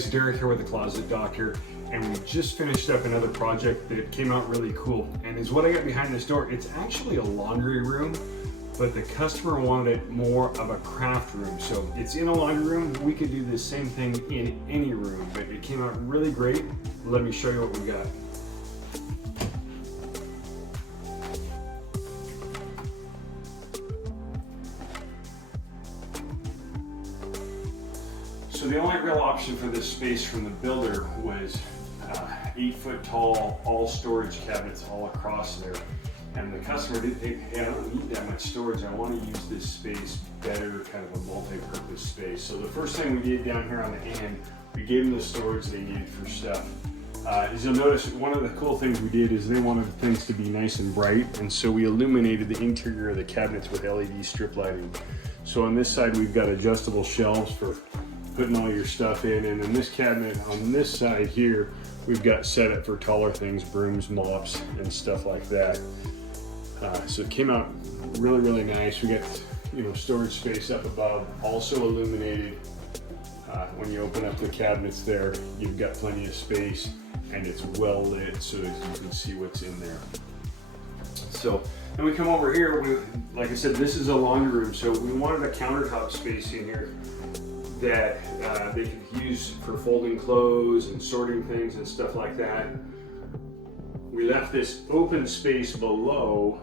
guys, Derek here with the Closet Doctor, and we just finished up another project that came out really cool. And is what I got behind this door. It's actually a laundry room, but the customer wanted it more of a craft room. So it's in a laundry room. We could do the same thing in any room, but it came out really great. Let me show you what we got. So the only real option for this space from the builder was 8-foot tall, all storage cabinets all across there. And the customer did think, hey, I don't need that much storage. I want to use this space better, kind of a multi-purpose space. So the first thing we did down here on the end, we gave them the storage they needed for stuff. As you'll notice, one of the cool things we did is they wanted things to be nice and bright. And so we illuminated the interior of the cabinets with LED strip lighting. So on this side, we've got adjustable shelves for putting all your stuff in, and then this cabinet on this side here, we've got set up for taller things, brooms, mops, and stuff like that. So it came out really, really nice. We got, storage space up above, also illuminated. When you open up the cabinets there, you've got plenty of space, and it's well lit so that you can see what's in there. So then we come over here. Like I said, this is a laundry room, so we wanted a countertop space in here that they could use for folding clothes and sorting things and stuff like that. We left this open space below,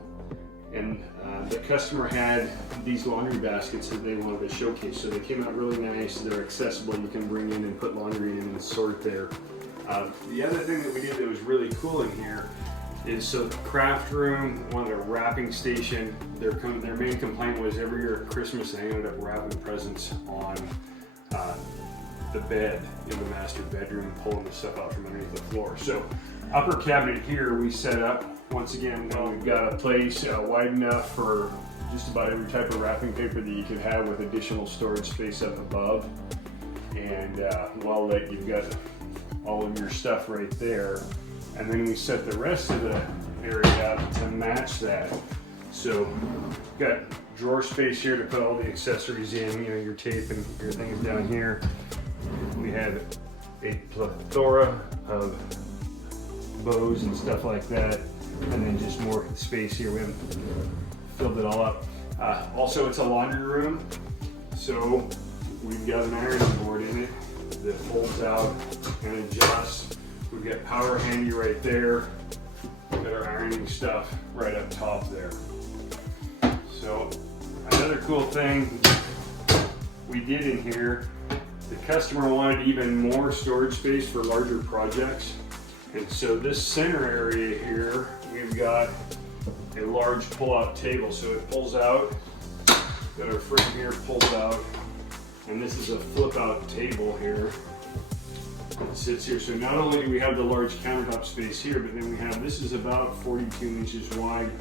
and the customer had these laundry baskets that they wanted to showcase. So they came out really nice. They're accessible. You can bring in and put laundry in and sort there. The other thing that we did that was really cool in here is, so the craft room wanted a wrapping station. Their main complaint was every year at Christmas they ended up wrapping presents on the bed in the master bedroom, pulling the stuff out from underneath the floor. So upper cabinet here we set up, once again, we've got a place wide enough for just about every type of wrapping paper that you could have, with additional storage space up above. And well lit, you've got all of your stuff right there. And then we set the rest of the area up to match that. So we've got drawer space here to put all the accessories in, your tape and your things down here. We have a plethora of bows and stuff like that, and then just more space here. We haven't filled it all up. Also, it's a laundry room, so we've got an ironing board in it that folds out and adjusts. We've got power handy right there. We've got our ironing stuff right up top there. So another cool thing we did in here, the customer wanted even more storage space for larger projects. And so this center area here, we've got a large pull-out table. So it pulls out, got our frame here, pulls out, and this is a flip-out table here. It sits here. So not only do we have the large countertop space here, but then we have, this is about 42 inches wide,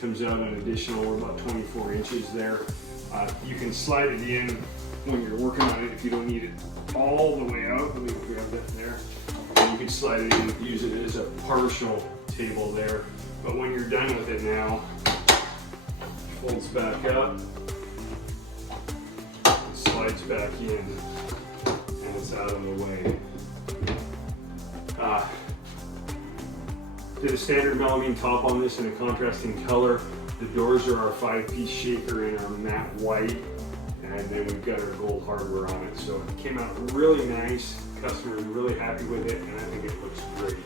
comes out an additional, we're about 24 inches there. You can slide it in when you're working on it if you don't need it all the way out. Let me grab that there. And you can slide it in, use it as a partial table there. But when you're done with it now, it folds back up, slides back in, and it's out of the way. Did a standard melamine top on this in a contrasting color. The doors are our 5-piece shaker in our matte white, and then we've got our gold hardware on it. So it came out really nice. Customer is really happy with it, and I think it looks great.